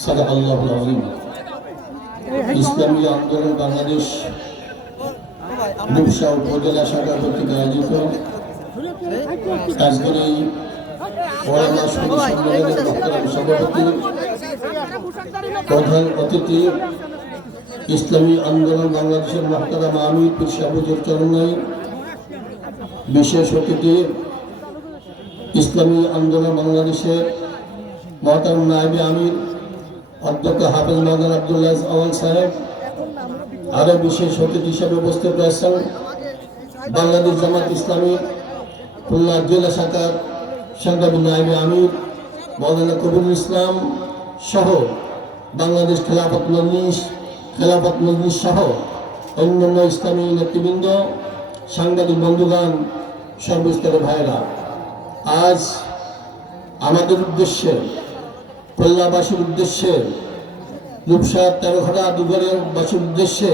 সাদা আল্লাহ ইসলামী আন্দোলন বাংলাদেশ রূপসা উপজেলা শাখা কর্তৃক আয়োজিত। আজকের এই সভাপতি, প্রধান অতিথি, ইসলামী আন্দোলন বাংলাদেশের মহতারা মাহমুদ পিসাবুজুর চরণাই, বিশেষ অতিথি, ইসলামী আন্দোলন বাংলাদেশের মহতার নায়বী আমির অধ্যক্ষ হাফেজ মাদান আবদুল্লাহ আওয়াল সাহেব, আরও বিশেষ অতিথি হিসেবে উপস্থিত রয়েছেন। বাংলাদেশ জামাত ইসলামী, খুলনা জেলা শাখার সংগ্রামী নায়েবে আমির, মৌলানা কবিরুল ইসলাম সহ বাংলাদেশ খেলাফত মজলিস খেলাফত মজলিস সহ অন্যান্য ইসলামী নেতৃবৃন্দ, সাংবাদিক বন্ধুগান সর্বস্তরের ভাইরা আজ আমাদের উদ্দেশ্যে খুলনাবাসীর উদ্দেশ্যে রূপসা তেরোঘাটা দুগরের বাসীর উদ্দেশ্যে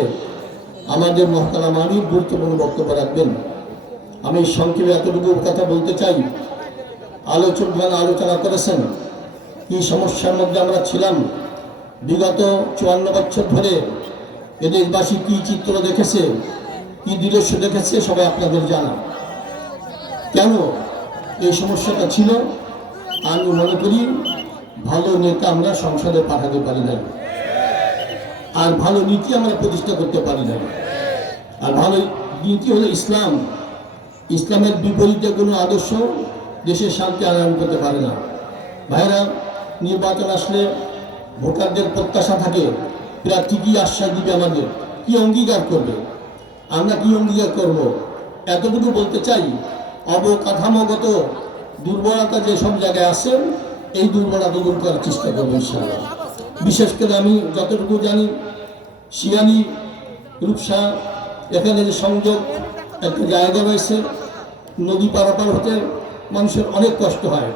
আমাদের মহতারাম আমির গুরুত্বপূর্ণ বক্তব্য রাখবেন। আমি সংক্ষেপে এতটুকু কথা বলতে চাই। আলোচকগণ আলোচনা করেছেন, কি সমস্যার মধ্যে আমরা ছিলাম। বিগত চুয়ান্ন বছর ধরে এদেশবাসী কি চিত্র দেখেছে, কি দৃশ্য দেখেছে, সবাই আপনাদের জানা কেন এই সমস্যাটা ছিল? আমি মনে করি ভালো নেতা আমরা সংসদে পাঠাতে পারি না আর ভালো নীতি আমরা প্রতিষ্ঠা করতে পারি না আর ভালো নীতি হলো ইসলাম। ইসলামের বিপরীতে কোনো আদর্শ দেশের শান্তি আনয়ন করতে পারে না। ভাইরা, নির্বাচন আসলে ভোটারদের প্রত্যাশা থাকে প্রার্থী কী আশ্বাস দিবে আমাদের। কি অঙ্গীকার করবে? আমরা কি অঙ্গীকার করব? এতটুকু বলতে চাই, অবকাঠামোগত দুর্বলতা যে সব জায়গায় আছে এই দুর্বলতা দূর করার চেষ্টা করব, ইনশাআল্লাহ। বিশেষ করে আমি যতটুকু জানি, শিয়ালি, রূপসা, এখানে যে সংযোগ, একটা জায়গা রয়েছে, নদী পারাপার হতে মানুষের অনেক কষ্ট হয়।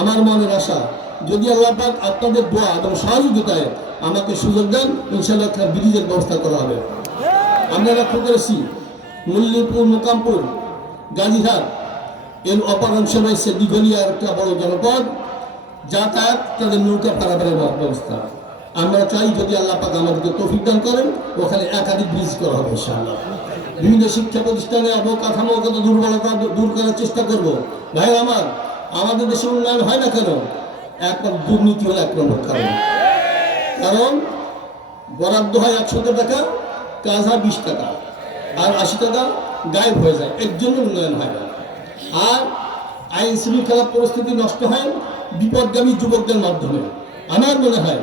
আমার মনের আশা, যদি আল্লাহ আপনাদের দোয়া এবং সহযোগিতায় আমাকে সুযোগ দেন, ইনশাআল্লাহ একটা ব্রিজের ব্যবস্থা করা হবে। আমরা লক্ষ্য করেছি, মল্লিপুর, মোকামপুর, গাজীহাট, এর অপর অংশ রয়েছে দিঘলিয়ার একটা বড় জনপদ। যাতায়াত তাদের নৌকা পারাপারের ব্যবস্থা। আমরা চাই যদি আল্লাহ পাক আমাদেরকে তৌফিক দান করেন, ওখানে একাধিক ব্রিজ করা হবে বিভিন্ন শিক্ষা প্রতিষ্ঠানে অবকাঠামোগত দুর্বলতা দূর করার চেষ্টা করব। ভাই আমার, আমাদের দেশে উন্নয়ন হয় না কেন? একবার দুর্নীতি হলো এক নম্বর কারণ। কারণ বরাদ্দ হয় একশো টাকা, কাজ হয় বিশ টাকা। আর আশি টাকা গায়েব হয়ে যায়, এর জন্য উন্নয়ন হয় না। আর আইন শৃঙ্খলা পরিস্থিতি নষ্ট হয় বিপদগামী যুবকদের মাধ্যমে। আমার মনে হয়,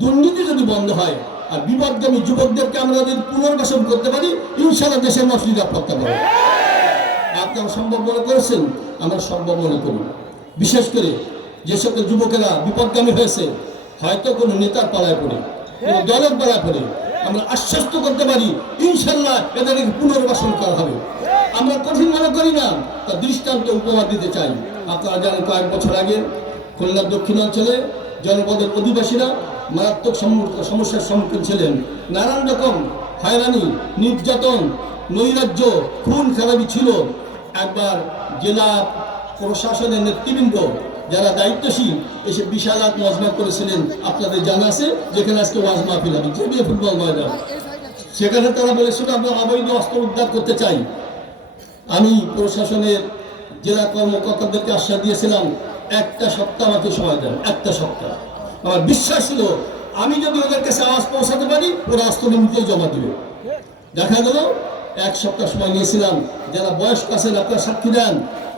দুর্নীতি যদি বন্ধ হয়, আর বিপদগামী যুবকদেরকে আমরা যদি পুনর্বাসন করতে পারি ইনশাল্লাহ দেশের মানুষ নিরাপত্তা পাবে। আপনারা সম্ভব মনে করেছেন? আমরা সম্ভব মনে করি। বিশেষ করে যে সকল যুবকেরা বিপদগামী হয়েছে, হয়তো কোনো নেতার পাড়ায় পড়ে, কোনো দলের পাড়ায় পড়ে। আমরা আশ্বস্ত করতে পারি ইনশাল্লাহ এদেরকে পুনর্বাসন করা হবে। আমরা কঠিন মনে করি না, তার দৃষ্টান্ত উপহার দিতে চাই। আপনারা জানেন কয়েক বছর আগে খুলনার দক্ষিণাঞ্চলে জনপদের অধিবাসীরা মারাত্মক সমস্যার সম্মুখীন ছিলেন। নানান রকম হয়রানি, নির্যাতন, নৈরাজ্য, খুন খারাপি ছিল। একবার জেলা প্রশাসনের নেতৃবৃন্দ যারা দায়িত্বশীল এসে বিশাল এক মজমা করেছিলেন। আপনাদের জানা আছে যেখানে আজকে ওয়াজ মাহফিল হবে। বিয়ে ফুটবল ময়দান। সেখানে তারা বলেছিল আমরা অবৈধ অস্ত্র উদ্ধার করতে চাই। আমি প্রশাসনের জেলা কর্মকর্তাদেরকে আশ্বাস দিয়েছিলাম একটা সপ্তাহ আমাকে সময় দেন, একটা সপ্তাহ। আমার বিশ্বাস ছিল, আমি যদি ওদের কাছে আওয়াজ পৌঁছাতে পারি, ওরা অস্ত্র নিমিত্তেই জমা দিবে। দেখা গেল, এক সপ্তাহ সময় নিয়েছিলাম, যারা বয়স্ক আছেন, আপনারা সাক্ষী দেন।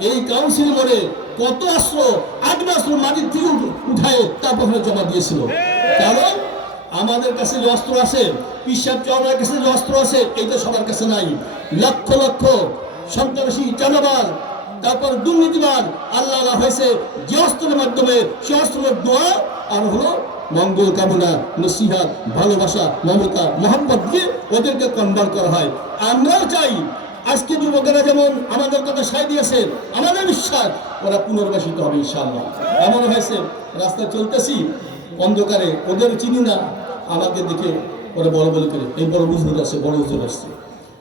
এই কাউন্সিল মোড়ে কত অস্ত্র, আট অস্ত্র মাটির থেকে উঠায় তারপর জমা দিয়েছিল। কারণ, আমাদের কাছে অস্ত্র আছে, পিসাব চওড়ার কাছে অস্ত্র আছে, এইটা সবার কাছে নাই। লক্ষ লক্ষ সন্ত্রাসী চাঁদাবাদ তারপর দুর্নীতিবাদ আল্লাহ হয়েছে যে অস্ত্রের মাধ্যমে, সে দোয়া আর হলো মঙ্গল কামনা, নসিহাত, ভালোবাসা, মমতা, মহাব্বত দিয়ে ওদেরকে কনভার্ট করা হয়। আমরাও চাই আজকে যুবকেরা যেমন আমাদের কথা সাই দিয়েছে, আমাদের বিশ্বাস ওরা পুনর্বাসিত হবে ইনশাআল্লাহ। এমন হয়েছে, রাস্তায় চলতেছি, অন্ধকারে, ওদের চিনি না, আমাকে দেখে ওরা বড় বলে করে এই বড় হুজুর আছে, বড় হুজুর আসছে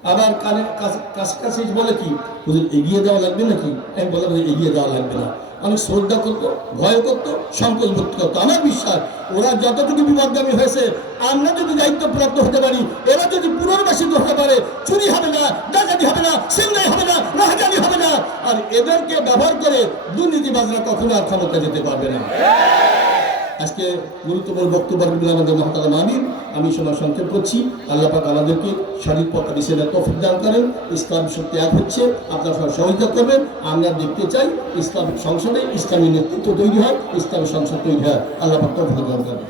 আবার কানে কাছে, কাছাকাছি বলে কি? হুজুর, এগিয়ে দেওয়া লাগবে নাকি? আমি বললাম এগিয়ে দেওয়া লাগবে না। আমি শ্রদ্ধা করতো ভয় করতো, সংকোচ বোধ করতো। আমার বিশ্বাস, ওরা যতটুকু বিপদগামী হয়েছে, আমরা যদি দায়িত্বপ্রাপ্ত হতে পারি, এরা যদি পুনর্বাসিত হতে পারে, চুরি হবে না, ডাকাতি হবে না, সিংহাই হবে না, রাহাজানি হবে না। আর এদেরকে ব্যবহার করে দুর্নীতিবাজরা কখনো আর ক্ষমতা যেতে পারবে না। আজকে গুরুত্বপূর্ণ বক্তব্য আমাদের মহাতারা মামিন আমি সময় সংক্ষেপ করছি। আল্লাহ পাক আমাদেরকে সঠিক পথে বেছে তফিক দান করেন। ইসলাম সত্যি এক হচ্ছে, আপনারা সবাই সহযোগিতা করবেন। আমরা দেখতে চাই ইসলাম সংসদে ইসলামী নেতৃত্ব তৈরি হয়, ইসলামী সংসদ তৈরি হয়। আল্লাহ পাক তফিক দান করেন।